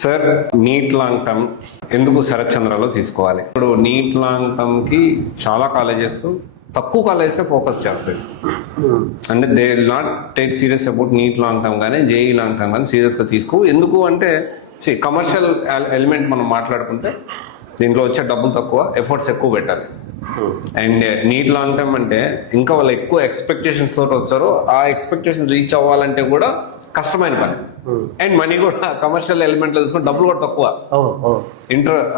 Sir, neat long term ఎందుకు శరత్ చంద్రలో తీసుకోవాలి? ఇప్పుడు నీట్ లాంగ్ టర్మ్ కి చాలా కాలేజెస్ తక్కువ కాలేజెస్ ఫోకస్ చేస్తాయి. అంటే they will not take serious about neat long term కానీ జేఈ లాంగ్ టర్మ్ కానీ సీరియస్ గా తీసుకో. ఎందుకు అంటే కమర్షియల్ ఎలిమెంట్ మనం మాట్లాడుకుంటే దీంట్లో వచ్చే డబ్బులు తక్కువ, ఎఫర్ట్స్ ఎక్కువ పెట్టాలి. అండ్ నీట్ లాంగ్ టర్మ్ అంటే ఇంకా వాళ్ళు ఎక్కువ ఎక్స్పెక్టేషన్స్ తోటి వచ్చారు. ఆ ఎక్స్పెక్టేషన్ రీచ్ అవ్వాలంటే కూడా కష్టమైన పని. అండ్ మనీ కూడా కమర్షియల్ ఎలిమెంట్ లో తీసుకుని డబ్బులు కూడా తక్కువ.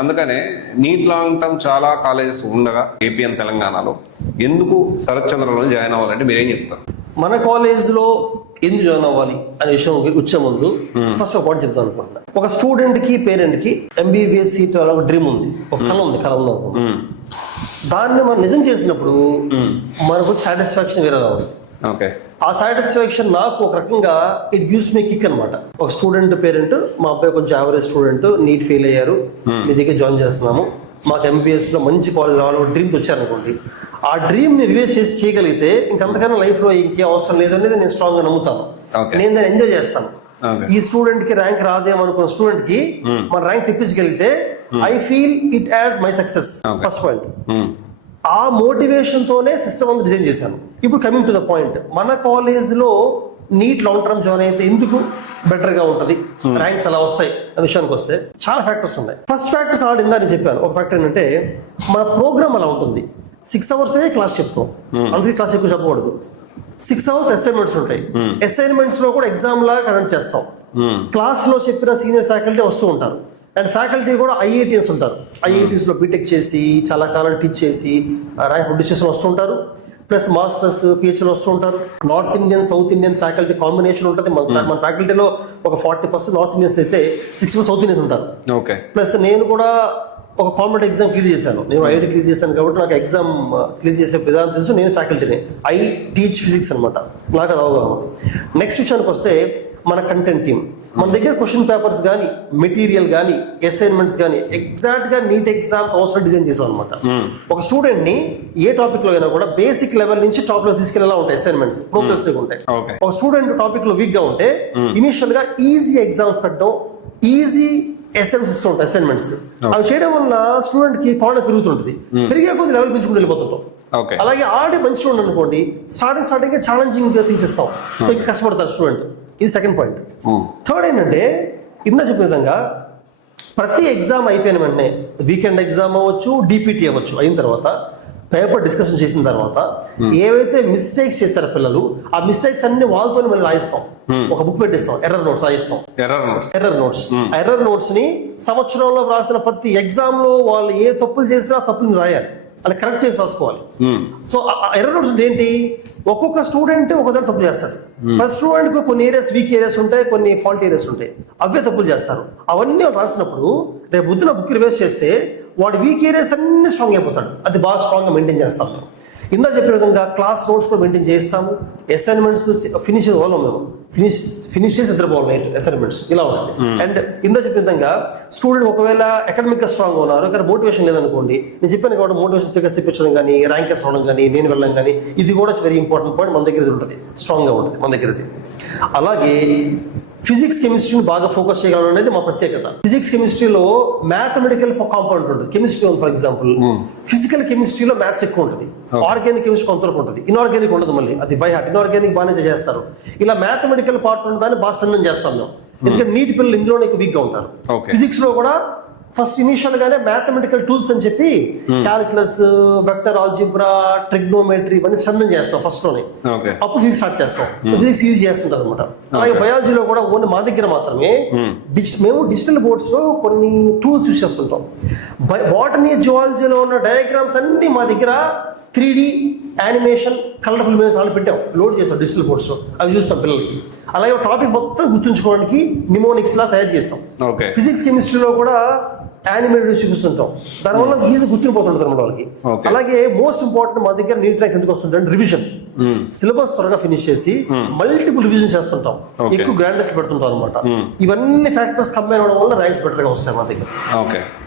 అందుకనే నీట్ లాంగ్ టర్మ్ చాలా కాలేజెస్ ఉండగా ఏపీ అండ్ తెలంగాణలో ఎందుకు శరత్ చంద్రలో జాయిన్ అవ్వాలంటే మీరేం చెప్తారు? మన కాలేజ్ లో ఎందుకు జాయిన్ అవ్వాలి అనే విషయం వచ్చే ముందు ఫస్ట్ ఒక పాయింట్ చెప్తాను అనుకుంటున్నా. ఒక స్టూడెంట్ కి పేరెంట్ కి ఎంబీబీఎస్ సీట్ ఒక డ్రీమ్ ఉంది, ఒక కళ ఉంది, కళ ఉంది. దాన్ని మనం నిజం చేసినప్పుడు మనకు సాటిస్ఫాక్షన్ వేరేలా ఉంది. ఆ సాటిస్ఫాక్షన్ నాకు ఒక రకంగా ఇట్ గివ్స్ మీ కిక్ అనమాట. ఒక స్టూడెంట్ పేరెంట్, మా అబ్బాయి కొంచెం యావరేజ్ స్టూడెంట్, నీట్ ఫెయిల్ అయ్యారు, మీ దగ్గర జాయిన్ చేస్తున్నాము, మాకు ఎంబీబీఎస్ లో మంచి కాలేజ్ రావాలి డ్రీమ్కి వచ్చారనుకోండి. ఆ డ్రీమ్ ని రిలీజ్ చేసి చేయగలిగితే ఇంకంతకన్నా లైఫ్ లో ఇంకే అవసరం లేదు అనేది నేను స్ట్రాంగ్ గా నమ్ముతాను. నేను దాన్ని ఎంజాయ్ చేస్తాను. ఈ స్టూడెంట్ కి ర్యాంక్ రాదేమనుకున్న స్టూడెంట్ కి మన ర్యాంక్ తెప్పించగలిగితే I feel it as my success. First point. ఆ మోటివేషన్ తోనే సిస్టమ్ అంతా డిజైన్ చేశాను. ఇప్పుడు కమింగ్ టు ద పాయింట్, మన కాలేజ్ లో నీట్ లాంగ్ టర్మ్ జాయిన్ అయితే ఎందుకు బెటర్ గా ఉంటది, ర్యాంక్స్ అలా వస్తాయి అనే విషయానికి వస్తే చాలా ఫ్యాక్టర్స్ ఉన్నాయి. ఫస్ట్ ఫ్యాక్టర్స్ ఆల్రెడీ ఇందా నేను చెప్పాను. ఒక ఫ్యాక్టర్ ఏంటంటే మన ప్రోగ్రామ్ అలా ఉంటుంది. 6 hours క్లాస్ చెప్తాం, అందుకే క్లాస్ ఎక్కువ చెప్పకూడదు. 6 hours అసైన్మెంట్స్ ఉంటాయి. అసైన్మెంట్స్ లో కూడా ఎగ్జామ్ లాగా కండక్ట్ చేస్తాం. క్లాస్ లో చెప్పిన సీనియర్ ఫ్యాకల్టీ వస్తూ ఉంటారు. అండ్ ఫ్యాకల్టీ కూడా ఐఐటీఎస్ ఉంటారు. ఐఐటీస్ లో బీటెక్ చేసి చాలా కాలం టీచ్ చేసి ర్యాంక్ ప్రొడ్యూస్ చేసి వస్తుంటారు. ప్లస్ మాస్టర్స్ పిహెచ్డీ వస్తూ ఉంటారు. North Indian south Indian faculty combination ఉంటుంది. మన ఫ్యాకల్టీలో ఒక 40% నార్త్ ఇండియన్స్ అయితే 60% సౌత్ ఇండియన్స్ ఉంటారు. ప్లస్ నేను కూడా ఒక కాంపిటేటివ్ ఎగ్జామ్ క్లియర్ చేశాను. నేను ఐఐటీ క్లియర్ చేశాను కాబట్టి నాకు ఎగ్జామ్ క్లియర్ చేసే విధానం తెలుసు. నేను ఫ్యాకల్టీనే, ఐ టీచ్ ఫిజిక్స్ అనమాట. నాకు అది అవగాహన ఉంది. నెక్స్ట్ విషయానికి వస్తే మన కంటెంట్ టీమ్, మన దగ్గర క్వశ్చన్ పేపర్స్ కానీ మెటీరియల్ కానీ అసైన్మెంట్స్ కానీ ఎగ్జాక్ట్ గా నీట్ ఎగ్జామ్ అవసరం డిజైన్ చేసాం అనమాట. ఒక స్టూడెంట్ ని ఏ టాపిక్ లో అయినా కూడా బేసిక్ లెవెల్ నుంచి టాప్ లో తీసుకెళ్లేలా ఉంటాయి అసైన్మెంట్స్, ప్రోగ్రెసివ్ ఉంటాయి. ఒక స్టూడెంట్ టాపిక్ లో వీక్ గా ఉంటే ఇనిషియల్ గా ఈజీ ఎగ్జామ్స్ పెట్టడం, ఈజీ అసైన్మెంట్స్ అవి చేయడం వల్ల స్టూడెంట్ కి కాన్ఫిడెన్స్ పెరుగుతుంటుంది. పెరిగే కొద్ది లెవెల్ పెంచుకుని వెళ్ళిపోతుంటాం. అలాగే ఆల్రెడీ మంచి స్టూడెంట్ అనుకోండి, స్టార్టింగ్ ఛాలెంజింగ్ థింగ్స్ ఇస్తాం, సో ఇంకా కష్టపడతారు స్టూడెంట్. ఇది సెకండ్ పాయింట్. థర్డ్ ఏంటంటే ఇందా చెప్పిన విధంగా ప్రతి ఎగ్జామ్ అయిపోయిన వెంటనే వీకెండ్ ఎగ్జామ్ అవ్వచ్చు, డిపిటి అవ్వచ్చు, అయిన తర్వాత పేపర్ డిస్కషన్ చేసిన తర్వాత ఏవైతే మిస్టేక్స్ చేశారో పిల్లలు, ఆ మిస్టేక్స్ అన్ని వాళ్ళతో మళ్ళీ రాయిస్తాం. ఒక బుక్ పెట్టిస్తాం, ఎర్రర్ నోట్స్ రాయిస్తాం. ఎర్రర్ నోట్స్ ని సంవత్సరంలో రాసిన ప్రతి ఎగ్జామ్ లో వాళ్ళు ఏ తప్పులు చేసినా తప్పులు రాయాలి, అలా కరెక్ట్ చేసి రాసుకోవాలి. సో ఎర్రర్ నోట్స్ ఏంటి, ఒక్కొక్క స్టూడెంట్ ఒకదాని తప్పు చేస్తాడు. ప్రతి స్టూడెంట్ కు కొన్ని ఏరియాస్ వీక్ ఏరియాస్ ఉంటాయి, కొన్ని ఫాల్ట్ ఏరియాస్ ఉంటాయి. అవే తప్పులు చేస్తారు. అవన్నీ రాసినప్పుడు రేపు బుద్ధిన బుక్ రివైజ్ చేస్తే వాడు వీక్ ఏరియాస్ అన్ని స్ట్రాంగ్ అయిపోతాడు. అది బాగా స్ట్రాంగ్ గా మెయింటైన్ చేస్తాం మేము. ఇందా చెప్పిన విధంగా క్లాస్ నోట్స్ కూడా మెయింటైన్ చేస్తాము. అసైన్మెంట్స్ ఫినిష్ అవ్వాలి, మేము ఫినిష్ చేసి నిద్రపోవాలి నైట్ అసైన్మెంట్స్, ఇలా ఉంటుంది. అండ్ ఇందా చెప్పిన విధంగా స్టూడెంట్ ఒకవేళ అకాడమిక్ గా స్ట్రాంగ్ ఉన్నారు, ఇక్కడ మోటివేషన్ లేదనుకోండి, నేను చెప్పాను కాబట్టి మోటివేషన్ స్పీకర్స్ తెప్పించడం కానీ, ర్యాంకర్స్ రావడం కానీ, నేను వెళ్ళడం కానీ, ఇది కూడా వెరీ ఇంపార్టెంట్ పాయింట్. మన దగ్గర ఉంటుంది, స్ట్రాంగ్ గా ఉంటుంది మన దగ్గరది. అలాగే ఫిజిక్స్ కెమిస్ట్రీని బాగా ఫోకస్ చేయగలం అనేది మా ప్రత్యేకత. ఫిజిక్స్ కెమిస్ట్రీలో మ్యాథమెటికల్ కాంపౌండ్ ఉంటుంది. కెమిస్ట్రీ ఫర్ ఎగ్జాంపుల్, ఫిజికల్ కెమిస్ట్రీలో మ్యాథ్స్ ఎక్కువ ఉంటుంది, ఆర్గానిక్ కెమిస్ట్రీ కొంతవరకు ఉంటుంది, ఇన్ఆర్గానిక్ ఉండదు. మళ్ళీ అది బై హార్ట్, ఇన్ఆర్గానిక్ బాగానే చేస్తారు. ఇలా మ్యాథమెటికల్ పార్ట్ ఉన్న దాన్ని బాగా స్ట్రెంథెన్ చేస్తాం మేము. ఎందుకంటే నీటి పిల్లలు ఇందులోనే ఎక్కువ వీక్ గా ఉంటారు. ఫిజిక్స్ లో కూడా ఫస్ట్ ఇనిషియల్ గానే మ్యాథమెటికల్ టూల్స్ అని చెప్పి క్యాలిక్యులస్, వెక్టర్ ఆల్జిబ్రా, ట్రిగ్నోమెట్రీ ఇవన్నీ స్ట్రెంథెన్ చేస్తాం ఫస్ట్ లోనే. అప్పుడు ఫిజిక్స్ స్టార్ట్ చేస్తాం. సో ఫిజిక్స్ ఈజీ చేస్తుంటారు అనమాట. అలాగే బయాలజీలో కూడా ఓన్లీ మా దగ్గర మాత్రమే మేము డిజిటల్ బోర్డ్స్ లో కొన్ని టూల్స్ యూస్ చేస్తుంటాం. బాటనీ, జువాలజీలో ఉన్న డయాగ్రామ్స్ అన్ని మా దగ్గర 3D యానిమేషన్ కలర్ఫుల్ ఇమేజెస్ వాళ్ళు పెట్టాం, లోడ్ చేసాం డిజిటల్ బోర్డ్స్ లో. అవి చూస్తాం పిల్లలకి. అలాగే టాపిక్ మొత్తం గుర్తుంచుకోవడానికి నిమోనిక్స్ లా తయారు చేస్తాం. ఫిజిక్స్ కెమిస్ట్రీలో కూడా యానిమేటెడ్ చూపిస్తుంటాం, దానివల్ల ఈజీ గుర్తుండిపోతుంటారు మన వాళ్ళకి. అలాగే మోస్ట్ ఇంపార్టెంట్ మా దగ్గర నీట్ ర్యాంక్స్ ఎందుకు వస్తుంటే రివిజన్. సిలబస్ త్వరగా ఫినిష్ చేసి మల్టిపుల్ రివిజన్ చేస్తుంటాం, ఎక్కువ గ్రాండ్ టెస్ట్ పెడుతుంటాం అనమాట. ఇవన్నీ ఫ్యాక్టర్స్ కంబైన్ అవడం వల్ల ర్యాంక్స్ బెటర్ గా వస్తాయి మా దగ్గర.